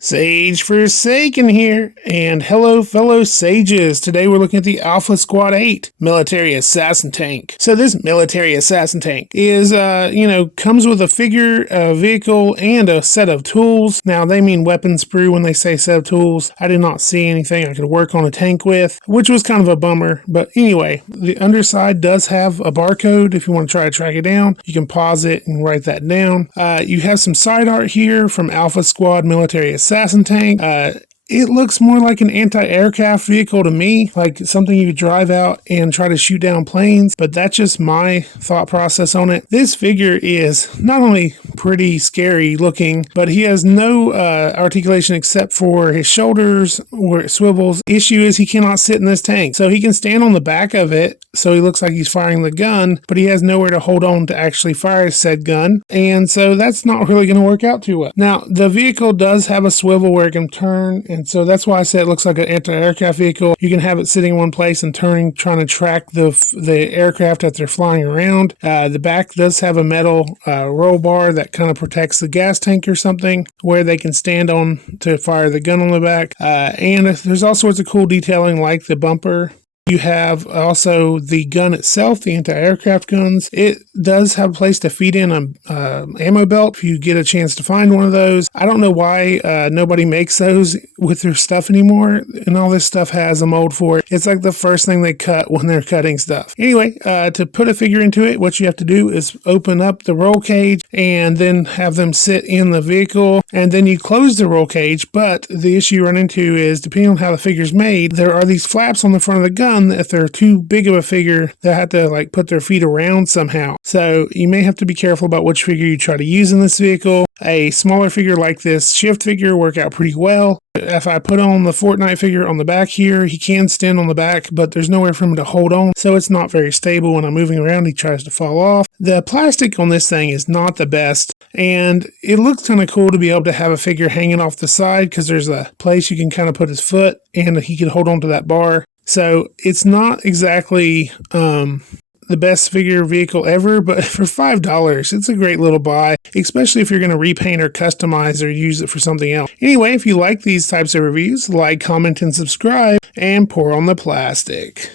Sage Forsaken here, and hello fellow sages. Today we're looking at the Alpha Squad 8 military assassin tank. So this military assassin tank is, comes with a figure, a vehicle, and a set of tools. Now they mean weapon sprue when they say set of tools. I did not see anything I could work on a tank with, which was kind of a bummer. But anyway, the underside does have a barcode. If you want to try to track it down, you can pause it and write that down. You have some side art here from Alpha Squad military assassin tank. It looks more like an anti-aircraft vehicle to me, like something you could drive out and try to shoot down planes, but that's just my thought process on it. This figure is not only pretty scary looking, but he has no articulation except for his shoulders where it swivels. Issue is he cannot sit in this tank, so he can stand on the back of it, so he looks like he's firing the gun, but he has nowhere to hold on to actually fire said gun, and so that's not really going to work out too well. Now, the vehicle does have a swivel where it can turn, and so that's why I said it looks like an anti-aircraft vehicle. You can have it sitting in one place and turning, trying to track the aircraft as they're flying around. The back does have a metal roll bar that kind of protects the gas tank or something, where they can stand on to fire the gun on the back. And there's all sorts of cool detailing like the bumper. You have also the gun itself, the anti-aircraft guns. It does have a place to feed in an ammo belt if you get a chance to find one of those. I don't know why nobody makes those with their stuff anymore, and all this stuff has a mold for it. It's like the first thing they cut when they're cutting stuff. Anyway, to put a figure into it, what you have to do is open up the roll cage and then have them sit in the vehicle, and then you close the roll cage, but the issue you run into is, depending on how the figure's made, there are these flaps on the front of the gun. If they're too big of a figure, they have to put their feet around somehow. So you may have to be careful about which figure you try to use in this vehicle. A smaller figure like this shift figure work out pretty well. If I put on the Fortnite figure on the back here, he can stand on the back, but there's nowhere for him to hold on, so it's not very stable. When I'm moving around, he tries to fall off. The plastic on this thing is not the best, and it looks kind of cool to be able to have a figure hanging off the side because there's a place you can kind of put his foot, and he can hold on to that bar. So it's not exactly the best figure vehicle ever, but for $5, it's a great little buy, especially if you're going to repaint or customize or use it for something else. Anyway, if you like these types of reviews, like, comment, and subscribe, and pour on the plastic.